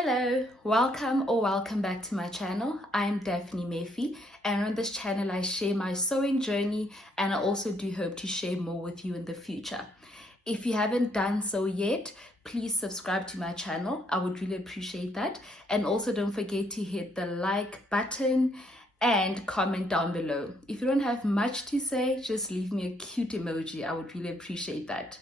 Hello, welcome back to my channel. I'm Daphne Mefi, and on this channel I share my sewing journey, and I also do hope to share more with you in the future. If you haven't done so yet, please subscribe to my channel. I would really appreciate that. And also don't forget to hit the like button and comment down below. If you don't have much to say, just leave me a cute emoji. I would really appreciate that.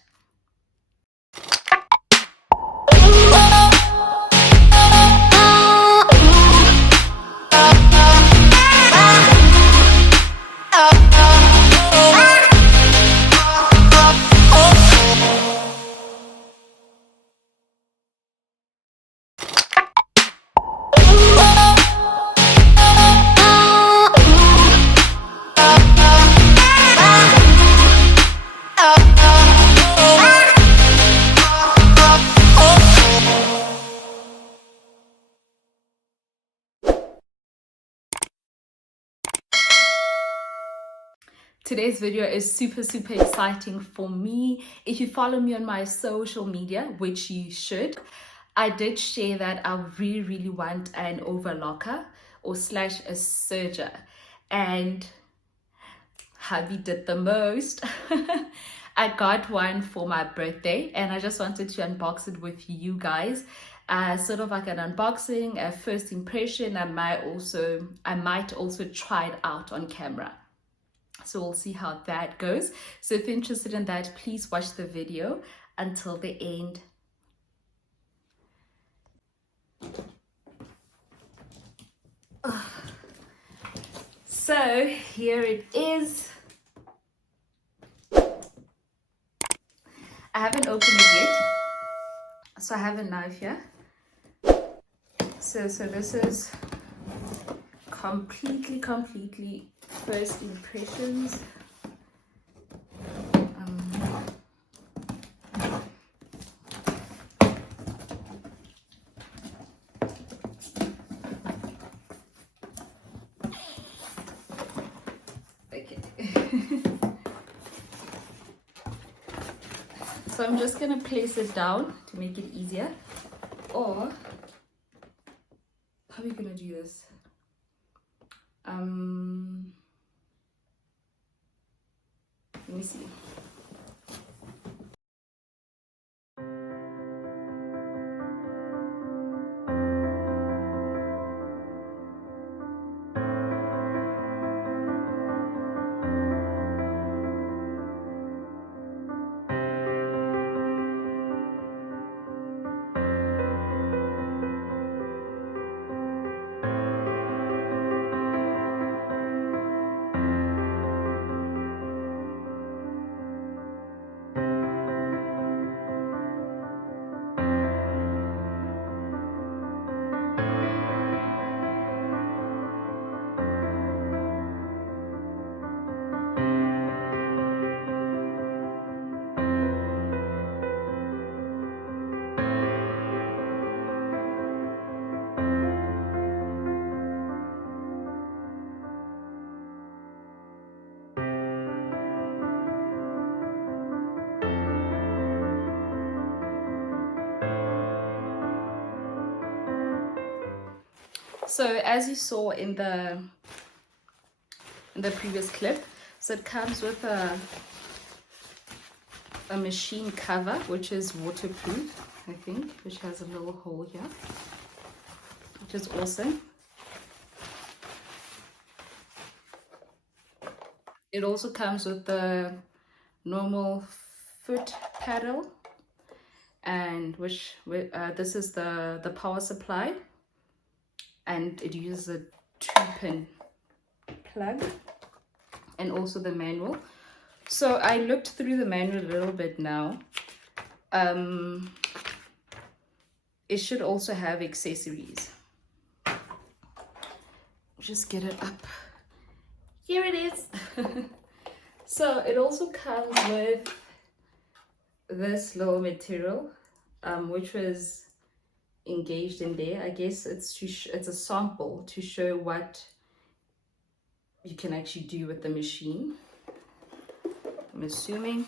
Today's video is super exciting for me. If you follow me on my social media, which you should, I did share that I really want an overlocker or slash a serger, and hubby did the most. I got one for my birthday and I just wanted to unbox it with you guys. Sort of like an unboxing, a first impression. I might also try it out on camera. So we'll see how that goes. So if you're interested in that, please watch the video until the end. So here it is. I haven't opened it yet. So I have a knife here. So this is completely first impressions. Okay. So I'm just gonna place it down to make it easier. Or how are we gonna do this? Let me see. So as you saw in the previous clip, so it comes with a machine cover, which is waterproof, I think, which has a little hole here, which is awesome. It also comes with the normal foot paddle, and this is the power supply, and it uses a 2-pin plug, and also the manual. So I looked through the manual a little bit now. It should also have accessories. Just get it up. Here it is. So it also comes with this little material, which was engaged in there. I guess it's a sample to show what you can actually do with the machine, I'm assuming.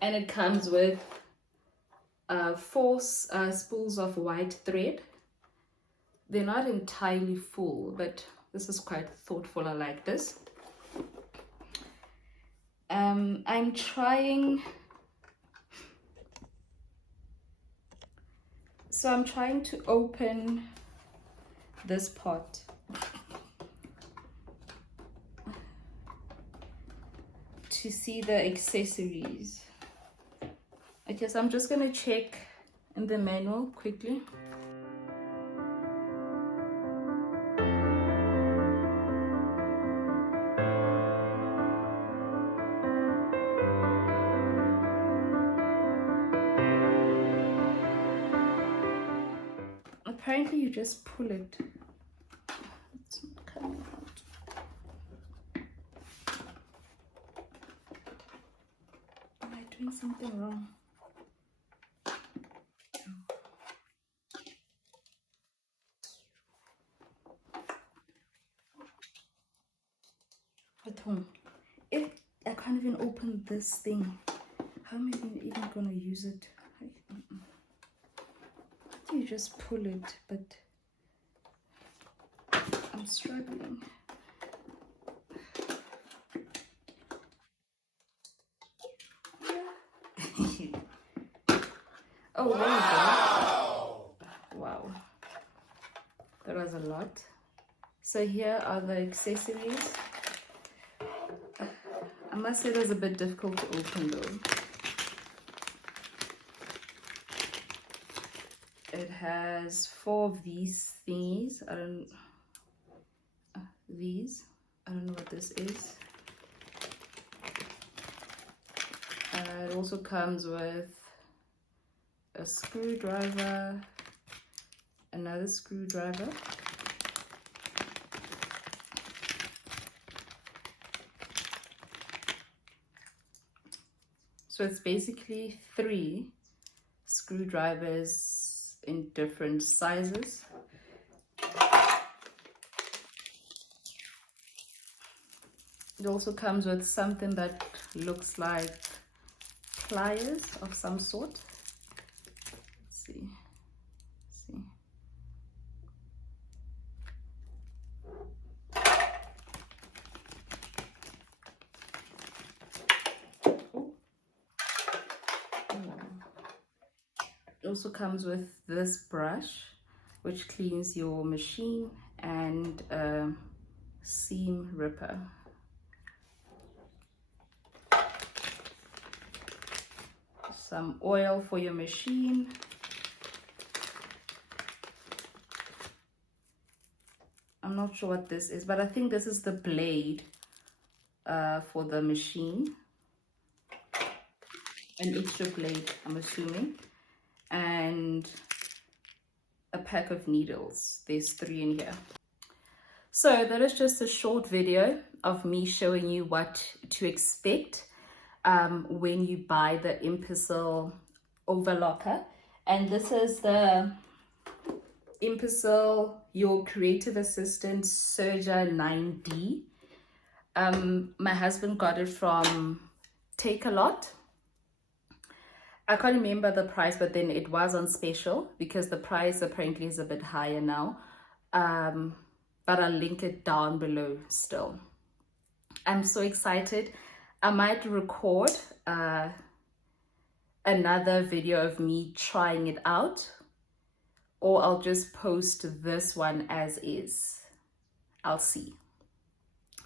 And it comes with 4 spools of white thread. They're not entirely full, but this is quite thoughtful. I like this. I'm trying to open this pot to see the accessories. Okay, so I'm just gonna check in the manual quickly. Apparently you just pull it. It's not coming out. Am I doing something wrong? If I can't even open this thing, how am I even gonna use it? You just pull it, but I'm struggling. Oh, there you go. Wow, that was a lot. So here are the accessories. I must say it was a bit difficult to open though. It has 4 of these thingies. I don't know what this is. It also comes with a screwdriver, another screwdriver, so it's basically 3 screwdrivers in different sizes. It also comes with something that looks like pliers of some sort. Let's see. It also comes with this brush, which cleans your machine, and a seam ripper. Some oil for your machine. I'm not sure what this is, but I think this is the blade for the machine. An extra blade, I'm assuming. And a pack of needles. There's 3 in here. So that is just a short video of me showing you what to expect when you buy the Empisal overlocker. And this is the Empisal, your creative assistant Serger 9D. My husband got it from Takealot. I can't remember the price, but then it was on special because the price apparently is a bit higher now. But I'll link it down below still. I'm so excited. I might record another video of me trying it out, or I'll just post this one as is. I'll see.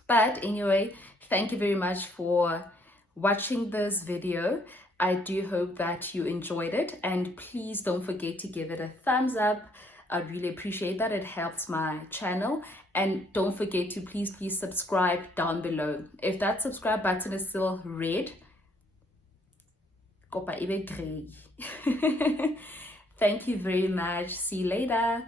But anyway, thank you very much for watching this video. I do hope that you enjoyed it, and please don't forget to give it a thumbs up. I'd really appreciate that. It helps my channel. And don't forget to please subscribe down below. If that subscribe button is still red, thank you very much. See you later.